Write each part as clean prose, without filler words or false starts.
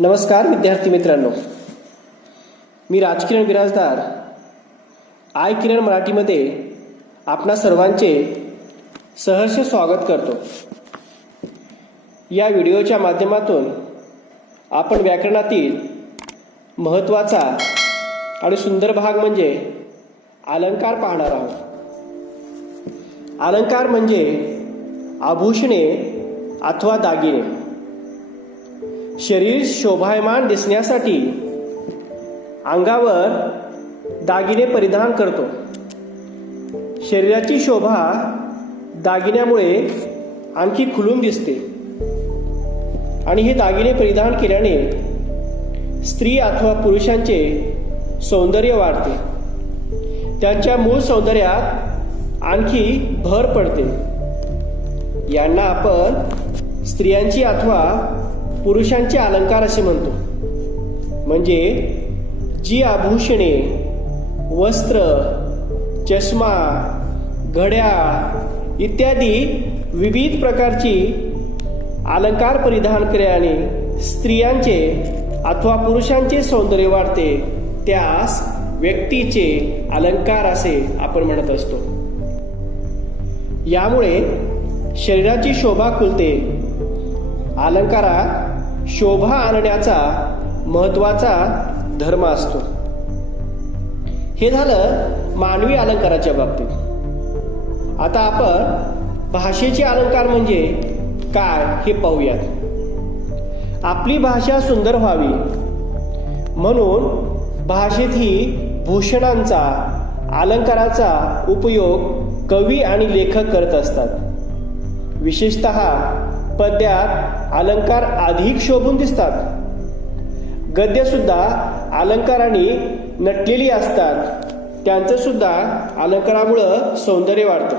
नमस्कार विद्यार्थी मित्रांनो, मी राजकिरण बिराजदार आय किरण मराठीमध्ये आपणा सर्वांचे सहर्ष स्वागत करतो। या व्हिडिओच्या माध्यमातून आपण व्याकरणातील महत्त्वाचा आणि सुंदर भाग म्हणजे अलंकार पाहणार आहोत। अलंकार म्हणजे आभूषणे अथवा दागिने। शरीर शोभायमान दिसण्यासाठी अंगावर दागिने परिधान करतो। शरीराची शोभा दागिन्यामुळे आणखी खुलून दिसते आणि हे दागिने परिधान केल्याने स्त्री अथवा पुरुषांचे सौंदर्य वाढते, त्यांच्या मूळ सौंदर्यात आणखी भर पडते। यांना आपण स्त्रियांची अथवा पुरुषांचे अलंकार असे म्हणतो। म्हणजे जी आभूषणे, वस्त्र, चष्मा, घड्याळ इत्यादी विविध प्रकारची अलंकार परिधान केल्याने स्त्रियांचे अथवा पुरुषांचे सौंदर्य वाढते, त्यास व्यक्तीचे अलंकार असे आपण म्हणत असतो। यामुळे शरीराची शोभा खुलते। अलंकारात शोभा आणण्याचा महत्त्वाचा धर्म असतो। हे झालं मानवी अलंकाराच्या बाबतीत। आता आपण भाषेचे अलंकार म्हणजे काय हे पाहूयात। आपली भाषा सुंदर व्हावी म्हणून भाषेत ही भूषणांचा, अलंकाराचा उपयोग कवी आणि लेखक करत असतात। विशेषतः पद्यात अलंकार अधिक शोभून दिसतात। गद्य सुद्धा अलंकाराने नटलेली असतात, त्यांचं सुद्धा अलंकारामुळे सौंदर्य वाढतं।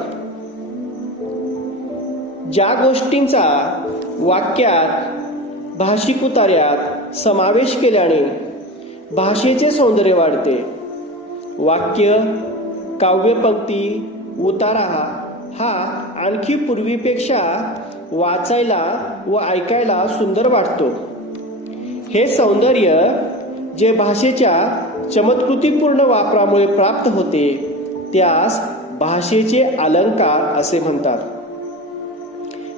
ज्या गोष्टींचा वाक्यात, भाषिक उतार्यात समावेश केल्याने भाषेचे सौंदर्य वाढते। वाक्य, काव्यपंक्ती, उतारा हा आणखी पूर्वीपेक्षा वाचायला व ऐकायला सुंदर वाटतो। हे सौंदर्य जे भाषेच्या चमत्कृतीपूर्ण वापरामुळे प्राप्त होते, त्यास भाषेचे अलंकार असे म्हणतात।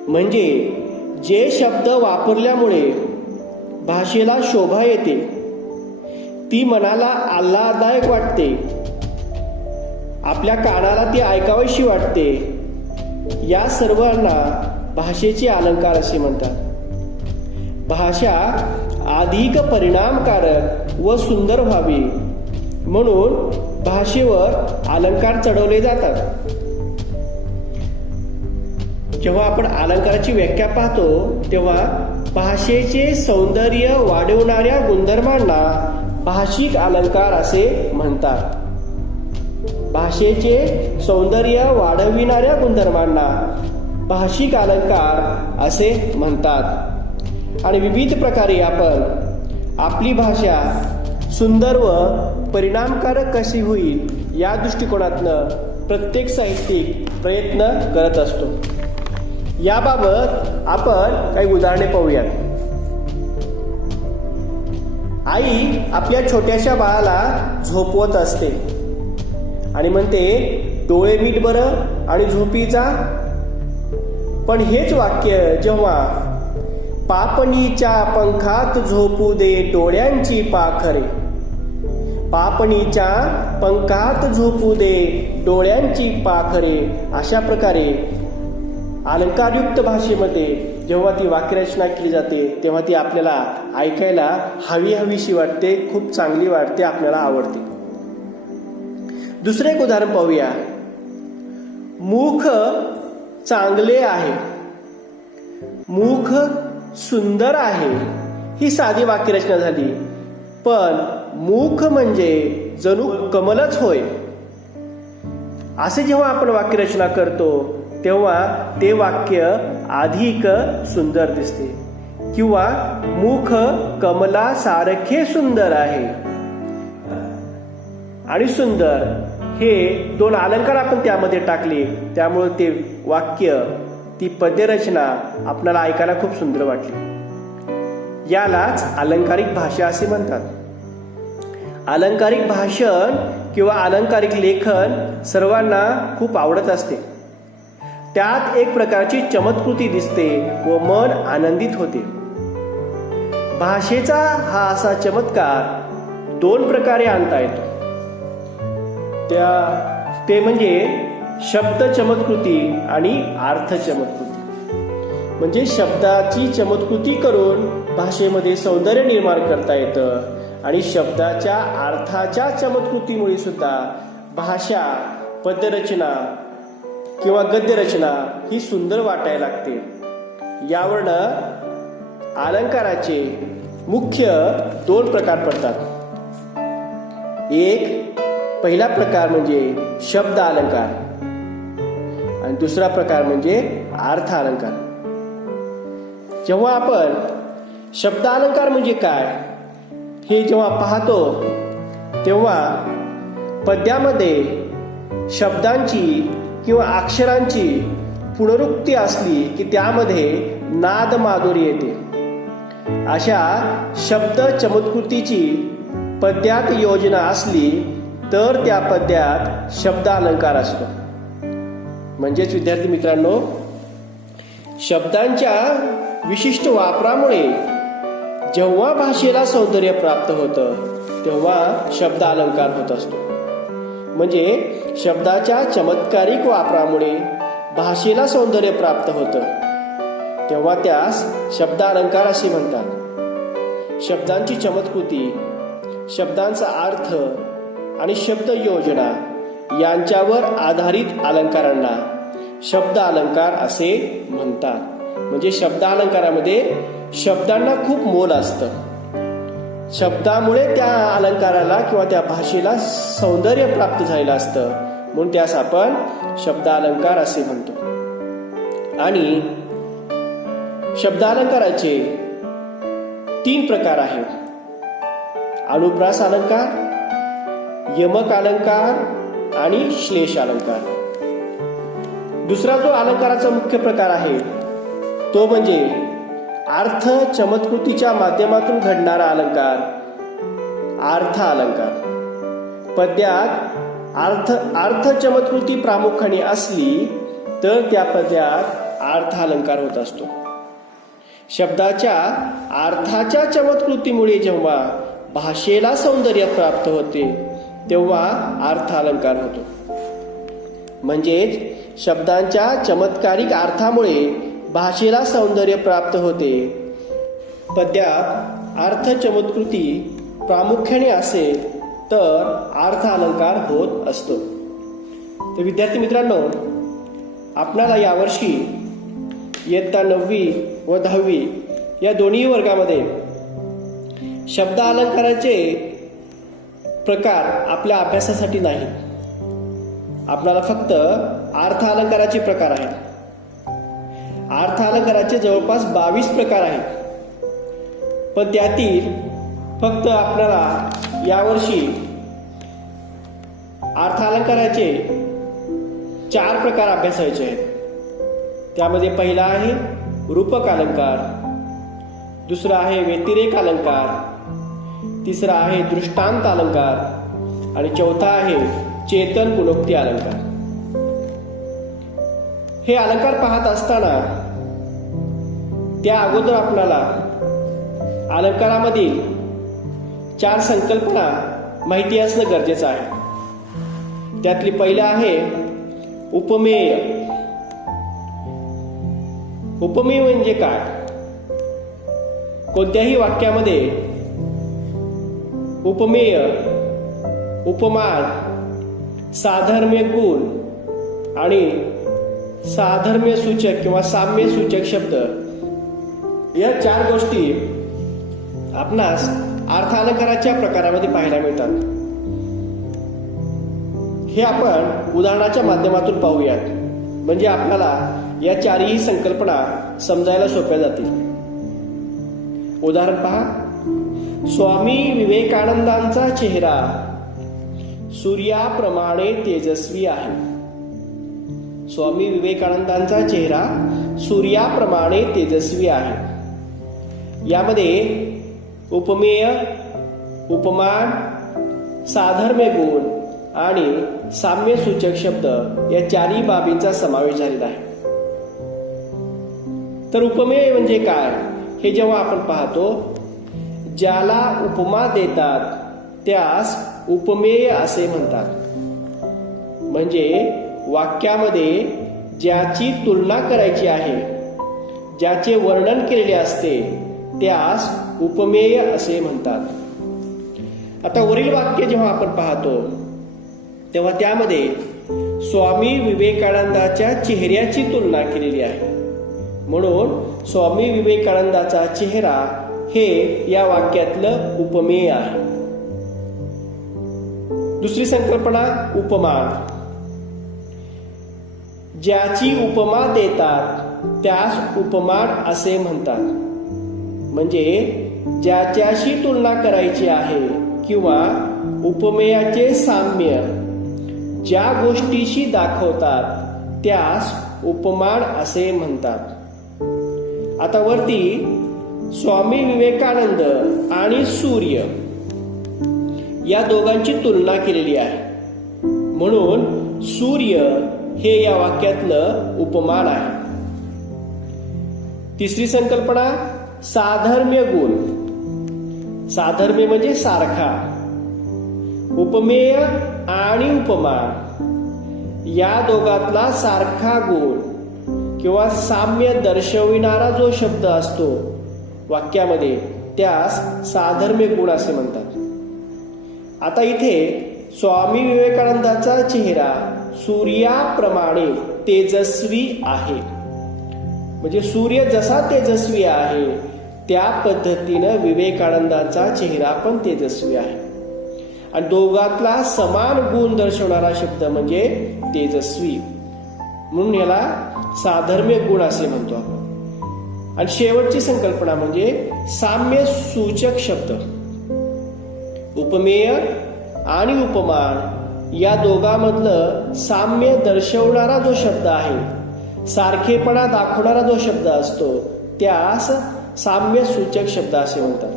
म्हणजे जे शब्द वापरल्यामुळे भाषेला शोभा येते, ती मनाला आल्हाददायक वाटते, आपल्या कानाला ती ऐकावीशी वाटते, या सर्वांना भाषेचे अलंकार असे म्हणतात। भाषा अधिक परिणामकारक व सुंदर व्हावी म्हणून भाषेवर अलंकार चढवले जातात। जेव्हा आपण अलंकाराची व्याख्या पाहतो तेव्हा भाषेचे सौंदर्य वाढवणाऱ्या गुणधर्मांना भाषिक अलंकार असे म्हणतात। भाषेचे सौंदर्य वाढविणाऱ्या गुणधर्मांना भाषिक अलंकार असे म्हणतात। आणि विविध प्रकारे आपण आपली भाषा सुंदर व परिणामकारक कशी होईल या दृष्टिकोनातनं प्रत्येक साहित्यिक प्रयत्न करत असतो। याबाबत आपण काही उदाहरणे पाहूयात। आई आपल्या छोट्याशा बाळाला झोपवत असते आणि म्हणते, डोळे मीट बरं आणि झोपी जा। पण हेच वाक्य जेव्हा पापणीच्या पंखात झोपू दे डोळ्यांची पाखरे, पापणीच्या पंखात झोपू दे डोळ्यांची पाखरे, अशा प्रकारे अलंकारयुक्त भाषेमध्ये जेव्हा ती वाक्यरचना केली जाते तेव्हा ती आपल्याला ऐकायला हवीशी वाटते, खूप चांगली वाटते, आपल्याला आवडते। दुसरे एक उदाहरण पाहूया। मुख चांगले आहे, मुख सुंदर आहे, ही साधी वाक्यरचना झाली। पण मुख म्हणजे जणू कमलच होय, असे जेव्हा आपण वाक्यरचना करतो तेव्हा ते वाक्य अधिक सुंदर दिसते। किंवा मुख कमलासारखे सुंदर आहे आणि सुंदर हे दोन अलंकार आपण त्यामध्ये टाकले, त्यामुळे ते वाक्य, ती पद्यरचना आपल्याला ऐकायला खूप सुंदर वाटली। यालाच अलंकारिक भाषा असे म्हणतात. अलंकारिक भाषण किंवा अलंकारिक लेखन सर्वांना खूप आवडत असते. त्यात एक प्रकारची चमत्कृती दिसते व मन आनंदित होते. भाषेचा हा असा चमत्कार 2 प्रकारे आणता येतो. ते म्हणजे शब्द चमत्कृती आणि अर्थ चमत्कृती. म्हणजे शब्दाची चमत्कृती करून भाषेमध्ये सौंदर्य निर्माण करता येतं आणि शब्दाच्या अर्थाच्या चमत्कृतीमुळे सुद्धा भाषा, पद्यरचना किंवा गद्यरचना ही सुंदर वाटायला लागते. यावरनं अलंकाराचे मुख्य 2 प्रकार पडतात. पहिला प्रकार म्हणजे शब्द अलंकार आणि दुसरा प्रकार म्हणजे अर्थ अलंकार. जेव्हा आपण शब्द अलंकार म्हणजे काय हे जेव्हा पाहतो तेव्हा पद्यामध्ये शब्दांची किंवा अक्षरांची पुनरुक्ती असली की त्यामध्ये नाद माधुरी येते. अशा शब्द चमत्कृतीची पद्यात योजना असली तर त्या पद्यात शब्द अलंकार असतो. म्हणजेच विद्यार्थी मित्रांनो, शब्दांच्या विशिष्ट वापरामुळे जेव्हा भाषेला सौंदर्य प्राप्त होतं तेव्हा शब्द अलंकार होत असतो. म्हणजे शब्दाच्या चमत्कारिक वापरामुळे भाषेला सौंदर्य प्राप्त होतं तेव्हा त्यास शब्द अलंकार असे म्हणतात. शब्दांची चमत्कृती, शब्दांचा अर्थ आणि शब्द योजना यांच्यावर आधारित अलंकारांना शब्द अलंकार असे म्हणतात. म्हणजे शब्द अलंकारामध्ये शब्दांना खूप मोल असतं. शब्दामुळे त्या अलंकाराला किंवा त्या भाषेला सौंदर्य प्राप्त झालेलं असतं म्हणून त्यास आपण शब्द अलंकार असे म्हणतो. आणि शब्द अलंकाराचे 3 प्रकार आहेत. अनुप्रास अलंकार, यमक अलंकार आणि श्लेष अलंकार. दुसरा जो अलंकाराचा मुख्य प्रकार आहे तो म्हणजे अर्थ चमत्कृतीच्या माध्यमातून घडणारा अलंकार, अर्थ अलंकार. पद्यात अर्थ चमत्कृती प्रामुख्याने असली तर त्या पद्यात अर्थ अलंकार होत असतो. शब्दाच्या अर्थाच्या चमत्कृतीमुळे जेव्हा भाषेला सौंदर्य प्राप्त होते तेव्हा अर्थ अलंकार होतो. म्हणजेच शब्दांच्या चमत्कारिक अर्थामुळे भाषेला सौंदर्य प्राप्त होते. पद्यात अर्थ चमत्कृती प्रामुख्याने असेल तर अर्थ अलंकार होत असतो. तर विद्यार्थी मित्रांनो, आपणाला यावर्षी इयत्ता 9वी व 10वी या दोन्ही वर्गामध्ये शब्द अलंकाराचे प्रकार आपल्या अभ्यासासाठी नाहीत. आपल्याला फक्त अर्थ अलंकाराचे प्रकार आहेत. अर्थ अलंकाराचे जवळपास 22 प्रकार आहेत. पण त्यातील फक्त आपल्याला यावर्षी अर्थ अलंकाराचे 4 प्रकार अभ्यासायचे आहेत. त्यामध्ये पहिला आहे रूपक अलंकार, दुसरा आहे व्यतिरेक अलंकार, तिसरा आहे दृष्टांत अलंकार आणि चौथा आहे चेतन पुनोक्ती अलंकार. हे अलंकार पाहत असताना त्या अगोदर आपल्याला अलंकारामधील 4 संकल्पना माहिती असणं गरजेचं आहे. त्यातली पहिला आहे उपमेय. उपमेय म्हणजे काय? कोणत्याही वाक्यामध्ये उपमेय, उपमान, साधर्म्य गुण आणि साधर्म्य सूचक किंवा साम्य सूचक शब्द या 4 गोष्टी आपणास अर्थ अलंकाराच्या प्रकारामध्ये पाहायला मिळतात. हे आपण उदाहरणाच्या माध्यमातून पाहूयात. म्हणजे आपल्याला या 4ही संकल्पना समजायला सोप्या जातील. उदाहरण पहा. स्वामी विवेकानंदांचा चेहरा सूर्याप्रमाणे तेजस्वी आहे. स्वामी विवेकानंदांचा चेहरा सूर्याप्रमाणे तेजस्वी आहे. यामध्ये उपमेय, उपमान, साधर्म्य गुण आणि साम्यसूचक शब्द या चारही बाबींचा समावेश झालेला आहे. तर उपमेय म्हणजे काय हे जेव्हा आपण पाहतो, ज्याला उपमा देतात त्यास उपमेय असे म्हणतात. म्हणजे वाक्यामध्ये ज्याची तुलना करायची आहे, ज्याचे वर्णन केलेले असते त्यास उपमेय असे म्हणतात. आता वरील वाक्य जेव्हा आपण पाहतो तेव्हा त्यामध्ये स्वामी विवेकानंदाच्या चेहऱ्याची तुलना केलेली आहे. म्हणून स्वामी विवेकानंदाचा चेहरा हे या वाक्यातलं उपमेय आहे. दुसरी संकल्पना उपमान. ज्याची उपमा देतात त्यास उपमान असे म्हणतात. म्हणजे ज्याच्याशी तुलना करायची आहे किंवा उपमेयाचे साम्य ज्या गोष्टीशी दाखवतात त्यास उपमान असे म्हणतात. आता वरती स्वामी विवेकानंद आणि सूर्य या दोघांची तुलना केलेली आहे. म्हणून सूर्य हे या वाक्यातलं उपमान आहे. तिसरी संकल्पना साधर्म्य गुण. साधर्म्य म्हणजे सारखा. उपमेय आणि उपमान या दोघातला सारखा गुण किंवा साम्य दर्शविणारा जो शब्द असतो वाक्यामध्ये त्यास साधर्म्य गुण असे म्हणतात. आता इथे स्वामी विवेकानंदाचा चेहरा सूर्याप्रमाणे तेजस्वी आहे. म्हणजे सूर्य जसा तेजस्वी आहे त्या पद्धतीनं विवेकानंदाचा चेहरा पण तेजस्वी आहे. आणि दोघातला समान गुण दर्शवणारा शब्द म्हणजे तेजस्वी, म्हणून याला साधर्म्य गुण असे म्हणतो आपण. आणि शेवटची संकल्पना म्हणजे साम्य सूचक शब्द. उपमेय आणि उपमान या दोघांमधलं साम्य दर्शवणारा जो शब्द आहे, सारखेपणा दाखवणारा जो शब्द असतो त्यास साम्य सूचक शब्द असे म्हणतात.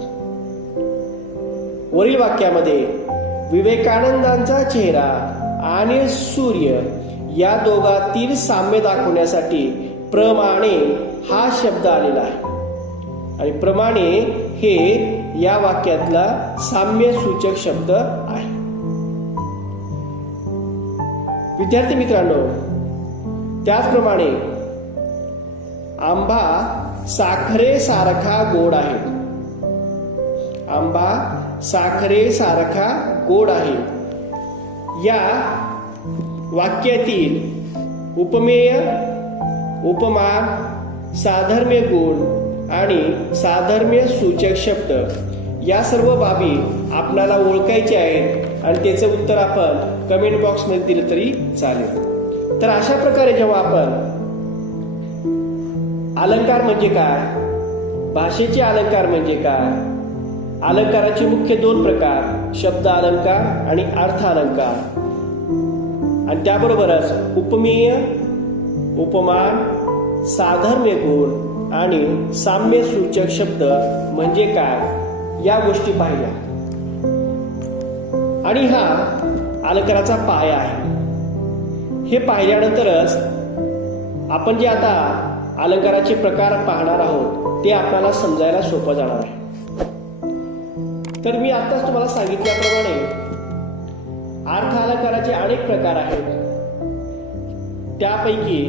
वरील वाक्यामध्ये विवेकानंदांचा चेहरा आणि सूर्य या दोघातील साम्य दाखवण्यासाठी प्रमाणे हा शब्द आलेला आहे. आणि प्रमाणे हे या वाक्यातला साम्य सूचक शब्द आहे. विद्यार्थी मित्रांनो, त्याचप्रमाणे आंबा साखरे सारखा गोड आहे. आंबा साखरे सारखा गोड आहे या वाक्यातील उपमेय, उपमान, साधर्म्य गुण आणि साधर्म्य सूचक शब्द या सर्व बाबी आपल्याला ओळखायचे आहेत आणि त्याचं उत्तर आपण कमेंट बॉक्समध्ये दिलं तरी चालेल. तर अशा प्रकारे जेव्हा आपण अलंकार म्हणजे काय, भाषेचे अलंकार म्हणजे काय, अलंकाराचे मुख्य दोन प्रकार शब्द अलंकार आणि अर्थ अलंकार, आणि त्याबरोबरच उपमेय, उपमान, साधर्म्य गुण आणि साम्य सूचक शब्द म्हणजे काय या गोष्टी पाहिल्या. आणि हा अलंकाराचा पाया आहे. हे पाहिल्यानंतरच आपण जे आता अलंकाराचे प्रकार पाहणार आहोत ते आपल्याला समजायला सोपं जाणार आहे. तर मी आताच तुम्हाला सांगितल्याप्रमाणे अर्थ अलंकाराचे अनेक प्रकार आहेत. त्यापैकी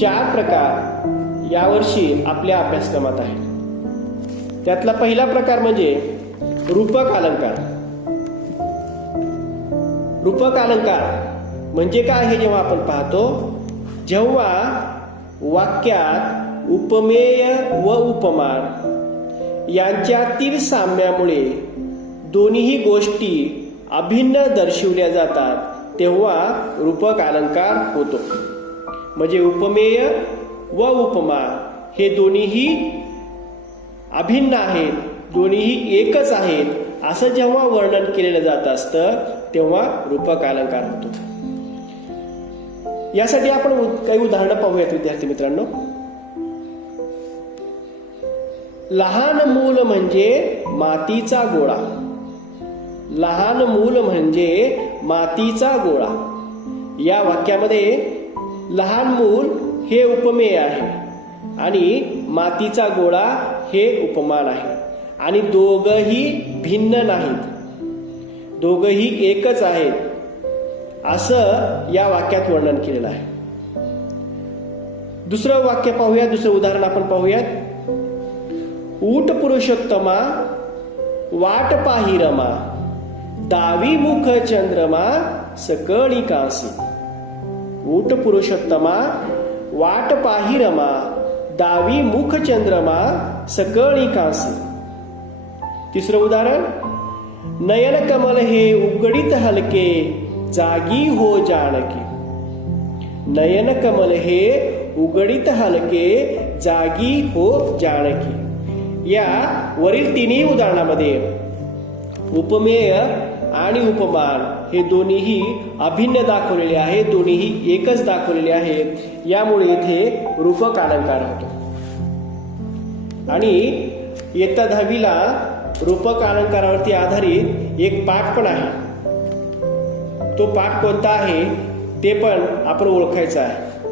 4 प्रकार यावर्षी आपल्या अभ्यासक्रमात आहेत. त्यातला पहिला प्रकार म्हणजे रूपक अलंकार. रूपक अलंकार म्हणजे काय हे जेव्हा आपण पाहतो, जेव्हा वाक्यात उपमेय व उपमान यांच्यातील साम्यामुळे दोन्ही गोष्टी अभिन्न दर्शविल्या जातात तेव्हा रूपक अलंकार होतो. म्हणजे उपमेय व उपमान हे दोन्हीही अभिन्न आहेत, दोन्हीही एकच आहेत असं जेव्हा वर्णन केलेलं जात असतं तेव्हा रूपक अलंकार होतो. यासाठी आपण काही उदाहरणं पाहूयात विद्यार्थी मित्रांनो. लहान मूल म्हणजे मातीचा गोळा. लहान मूल म्हणजे मातीचा गोळा. या वाक्यामध्ये लहान मूल हे उपमेय आहे आणि मातीचा गोळा हे उपमान आहे. आणि दोघंही भिन्न नाहीत, दोघंही एकच आहेत असं या वाक्यात वर्णन केलेलं आहे. दुसरं वाक्य पाहूया, दुसरं उदाहरण आपण पाहूयात. ऊट पुरुषोत्तमा वाट पाही रमा, दावी मुख चंद्रमा सकळी कांसी. ऊट पुरुषोत्तमा वाट पाही रमा, दावी मुख चंद्रमा सकळी कांसी. तिसरं उदाहरण. नयन कमल हे उघडीत हलके, जागी हो जानकी. नयन कमल हे उघडीत हलके, जागी हो जानकी. या वरील तिन्ही उदाहरणामध्ये उपमेय आणि उपमान हे दोन्हीही अभिन्न दाखवलेले आहे, दोन्हीही एकच दाखवलेले आहे. यामुळे इथे रूपक अलंकार होतो. आणि इयत्ता 10वीला रूपक अलंकारावरती आधारित एक पाठ पण आहे. तो पाठ कोणता आहे ते पण आपण ओळखायचं आहे.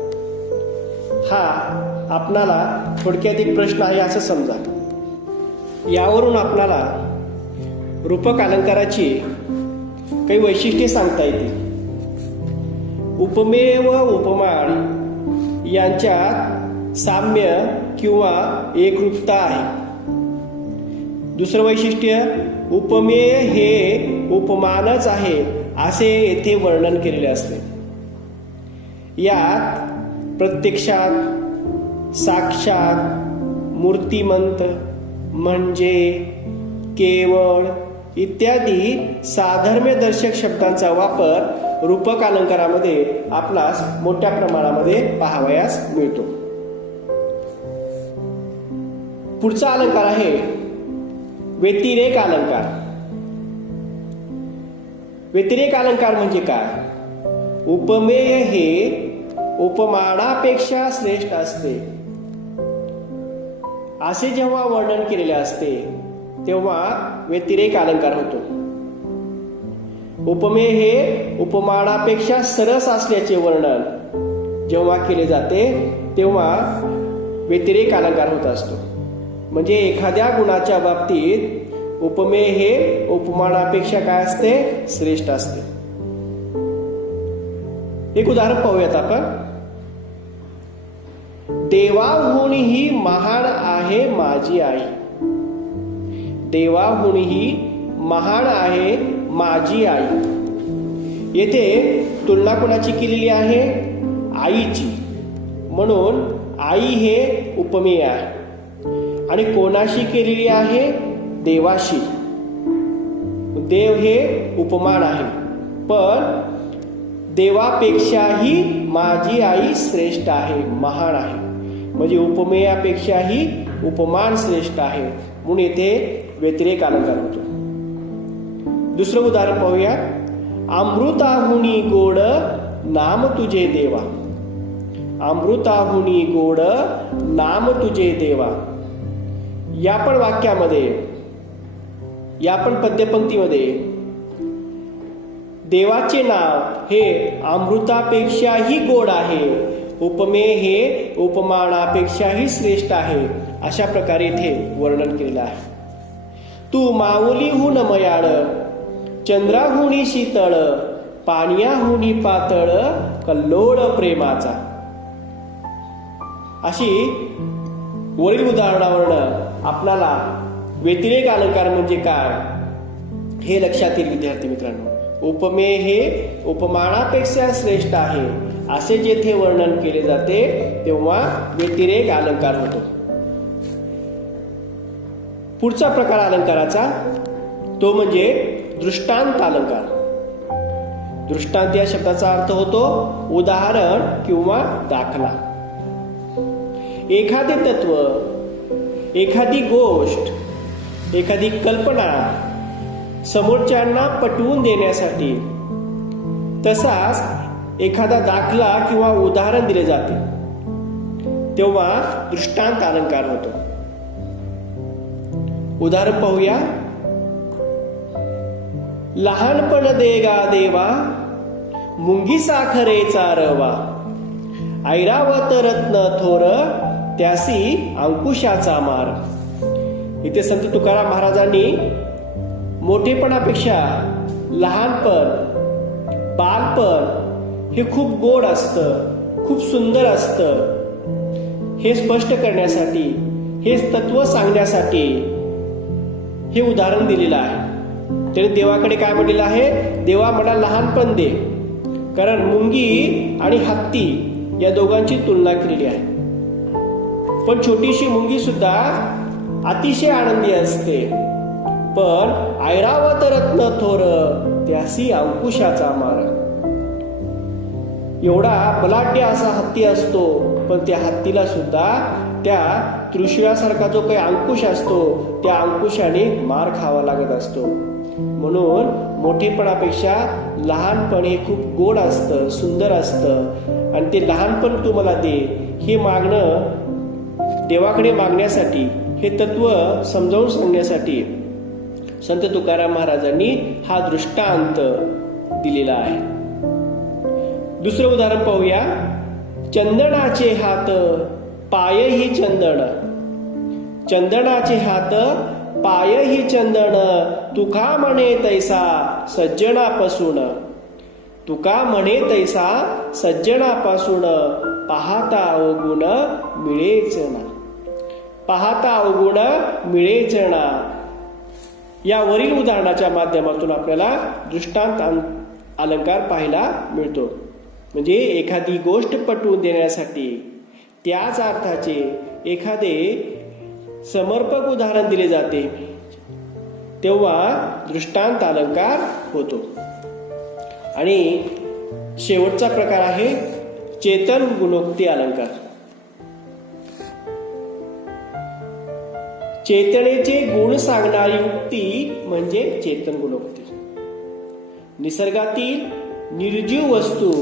हा आपणाला थोडक्यात एक प्रश्न आहे असं समजा. यावरून आपणाला रूपक अलंकाराची काही वैशिष्ट्ये सांगता येतील. उपमेय व उपमान यांच्यात साम्य किंवा एकरूपता आहे. दुसरं वैशिष्ट्य, उपमेय हे उपमानच आहे असे येथे वर्णन केलेले असते. यात प्रत्यक्षात, साक्षात, मूर्तिमंत, म्हणजे, केवळ इत्यादी साधर्म्यदर्शक शब्दांचा वापर रूपक अलंकारामध्ये आपणास मोठ्या प्रमाणामध्ये पाहावयास मिळतो. पुढचा अलंकार आहे व्यतिरेक अलंकार. व्यतिरेक अलंकार म्हणजे काय? उपमेय हे उपमानापेक्षा श्रेष्ठ असते असे जेव्हा वर्णन केलेले असते तेव्हा व्यतिरेक अलंकार होतो. उपमेय हे उपमानापेक्षा सरस असल्याचे वर्णन जेव्हा केले जाते तेव्हा व्यतिरेक अलंकार होत असतो. म्हणजे एखाद्या गुणाच्या बाबतीत उपमेय हे उपमानापेक्षा काय असते? श्रेष्ठ असते. एक उदाहरण पाहूयात आपण. देवाहूनही महान आहे माझी आई. देवाहूनही महान आहे माझी आई. येथे तुलना कोणाची केलेली आहे? आईची. म्हणून आई हे उपमेय आहे. आणि कोणाशी केलेली आहे? देवाशी. देव हे उपमान आहे. पण देवापेक्षाही माझी आई श्रेष्ठ आहे, महान आहे. म्हणजे उपमेयापेक्षाही उपमान श्रेष्ठ आहे. म्हणून येथे व्यतिरेक अलंकार होतो. दुसरं उदाहरण पाहूया. अमृताहुनी गोड नाम तुझे देवा. अमृताहुनी गोड नाम तुझे देवा. या पण वाक्यामध्ये, या पण पद्यपंक्तीमध्ये देवाचे नाव हे अमृतापेक्षाही गोड आहे, उपमेय हे उपमानापेक्षाही श्रेष्ठ आहे अशा प्रकारे इथे वर्णन केलेलं आहे. तू माऊलीहून मयाळ, चंद्राहुनी शीतळ, पाण्याहुनी पातळ, कल्लोळ प्रेमाचा. अशी वरील उदाहरणावरून आपणाला व्यतिरेक अलंकार म्हणजे काय हे लक्षात येईल. विद्यार्थी मित्रांनो, उपमेय हे उपमानापेक्षा श्रेष्ठ आहे असे जेथे वर्णन केले जाते तेव्हा व्यतिरेक अलंकार होतो. पुढचा प्रकार अलंकाराचा तो म्हणजे दृष्टांत अलंकार. दृष्टांत या शब्दाचा अर्थ होतो उदाहरण किंवा दाखला. एखादे तत्व, एखादी गोष्ट, एखादी कल्पना समोरच्यांना पटवून देण्यासाठी तसाच एखादा दाखला किंवा उदाहरण दिले जाते तेव्हा दृष्टांत अलंकार होतो. उदाहरण पाहूया. लहानपण देगा देवा, मुंगी साखरेचा रवा, ऐरावत रत्न थोर, त्यासी अंकुशाचा मार. इथे संत तुकाराम महाराजांनी मोठेपणापेक्षा लहानपण, बालपण हे खूप गोड असतं, खूप सुंदर असतं हे स्पष्ट करण्यासाठी, हे तत्व सांगण्यासाठी हे उदाहरण दिलेलं आहे. त्याने देवाकडे काय म्हटलेलं आहे? देवा मला लहानपण दे. कारण मुंगी आणि हत्ती या दोघांची तुलना केलेली आहे. पण छोटीशी मुंगी सुद्धा अतिशय आनंदी असते. पण ऐरावत रत्न थोर, त्यासी अंकुशाचा मार. एवढा बलाढ्य असा हत्ती असतो, पण त्या हत्तीला सुद्धा त्या त्रिशूळासारखा जो काही अंकुश असतो, त्या अंकुशाने मार खावा लागत असतो. म्हणून मोठेपणापेक्षा लहानपण हे खूप गोड असतं, सुंदर असतं. आणि ते लहानपण तू मला दे हे मागणं देवाकडे मागण्यासाठी, हे तत्व समजावून सांगण्यासाठी संत तुकाराम महाराजांनी हा दृष्टांत दिलेला आहे. दुसरं उदाहरण पाहूया. चंदनाचे हात पायही चंदन, चंदनाचे हात पायही चंदन, तुका म्हणे तैसा सज्जनापासून, तुका म्हणे तैसा सज्जनापासून, पाहता अवगुण मिळेच ना, पाहता अवगुण मिळेच ना. या वरील उदाहरणाच्या माध्यमातून आपल्याला दृष्टांत अलंकार पाहायला मिळतो. म्हणजे एखादी गोष्ट पटवून देण्यासाठी त्याच अर्थाचे एखादे समर्पक उदाहरण दिले जाते, तेव्हा दृष्टांत अलंकार होतो. आणि शेवटचा प्रकार आहे चेतन गुणोक्ती अलंकार. चेतनेचे गुण सांगणारी उक्ती म्हणजे चेतन गुणोक्ती. निसर्गातील निर्जीव वस्तू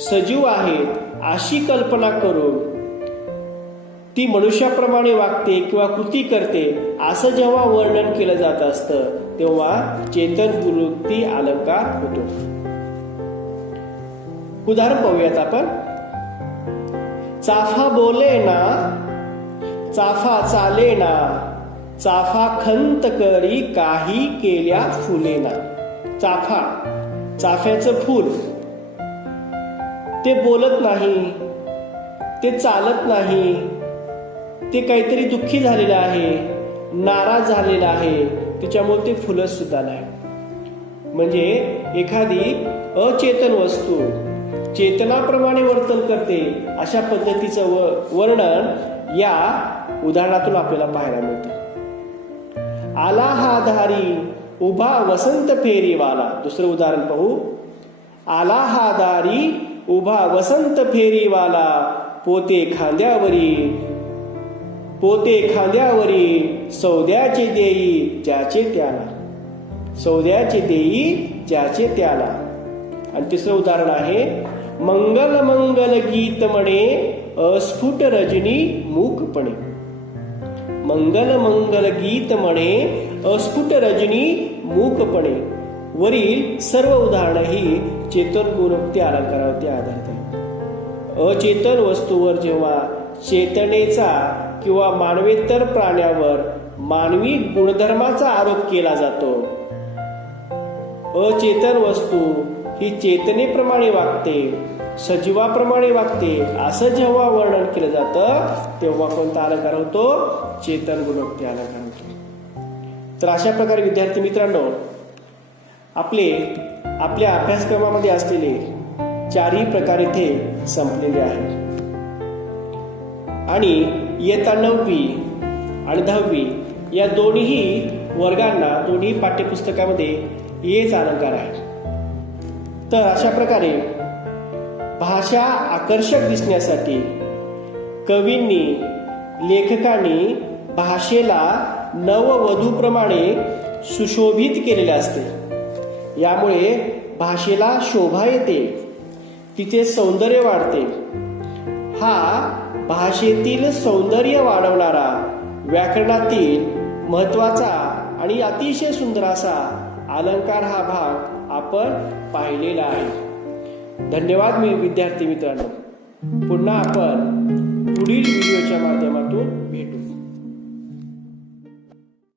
सजीव आहेत अशी कल्पना करून ती मनुष्याप्रमाणे वागते किंवा कृती करते असं जेव्हा वर्णन केलं जात असतं, तेव्हा चेतन गुणोक्ती अलंकार होतो. उदाहरण पाहूयात आपण. चाफा बोले ना, चाफा चाले ना, चाफा खंत करी काही केल्या फुलेना. चाफा, चाफ्याचं फूल, ते बोलत नाही, ते चालत नाही, ते काहीतरी दुःखी झालेलं आहे, नाराज झालेलं आहे, त्याच्यामुळे ते फुलत सुद्धा नाही. म्हणजे एखादी अचेतन वस्तू चेतनाप्रमाणे वर्तन करते अशा पद्धतीचं वर्णन या उदाहरणातून आपल्याला पाहायला मिळतं. आला हा धारी उभा वसंत फेरीवाला. दुसरं उदाहरण पाहू. आला हा दारी उभा वसंत फेरीवाला, पोते खांद्यावरी, पोते खांद्यावरी, सौद्याचे देई ज्याचे त्याला, सौद्याचे देई ज्याचे त्याला. आणि तिसरं उदाहरण आहे. मंगल मंगल गीत म्हणे अस्फुट रजनी मूकपणे, मंगल मंगल गीत म्हणे अस्फुट रजनी मूकपणे. वरील सर्व उदाहरणं ही चेतन गुणोक्ती अलंकारावरती आधारित आहेत. अचेतन वस्तूवर जेव्हा चेतनेचा किंवा मानवेतर प्राण्यावर मानवी गुणधर्माचा आरोप केला जातो, अचेतन वस्तू ही चेतनेप्रमाणे वागते, सजीवाप्रमाणे वागते असं जेव्हा वर्णन केलं जातं, तेव्हा कोणता अलंकार होतो? चेतन गुणोक्ती अलंकार होतो. तर अशा प्रकारे विद्यार्थी मित्रांनो, आपल्या अभ्यासक्रमामध्ये असलेले चारही प्रकार इथे संपलेले आहेत. आणि इयत्ता 9वी आणि 10वी या दोन्ही वर्गांना, दोन्ही पाठ्यपुस्तकामध्ये हेच अलंकार आहेत. तर अशा प्रकारे भाषा आकर्षक दिसण्यासाठी कवींनी, लेखकांनी भाषेला नववधूप्रमाणे सुशोभित केलेले असते. यामुळे भाषेला शोभा येते, तिचे सौंदर्य वाढते. हा भाषेतील सौंदर्य वाढवणारा, व्याकरणातील महत्त्वाचा आणि अतिशय सुंदर असा अलंकार हा भाग आपण पाहिलेला आहे. धन्यवाद विद्यार्थी मित्रांनो. पुन्हा आपण पुढील व्हिडिओच्या माध्यमातून भेटू.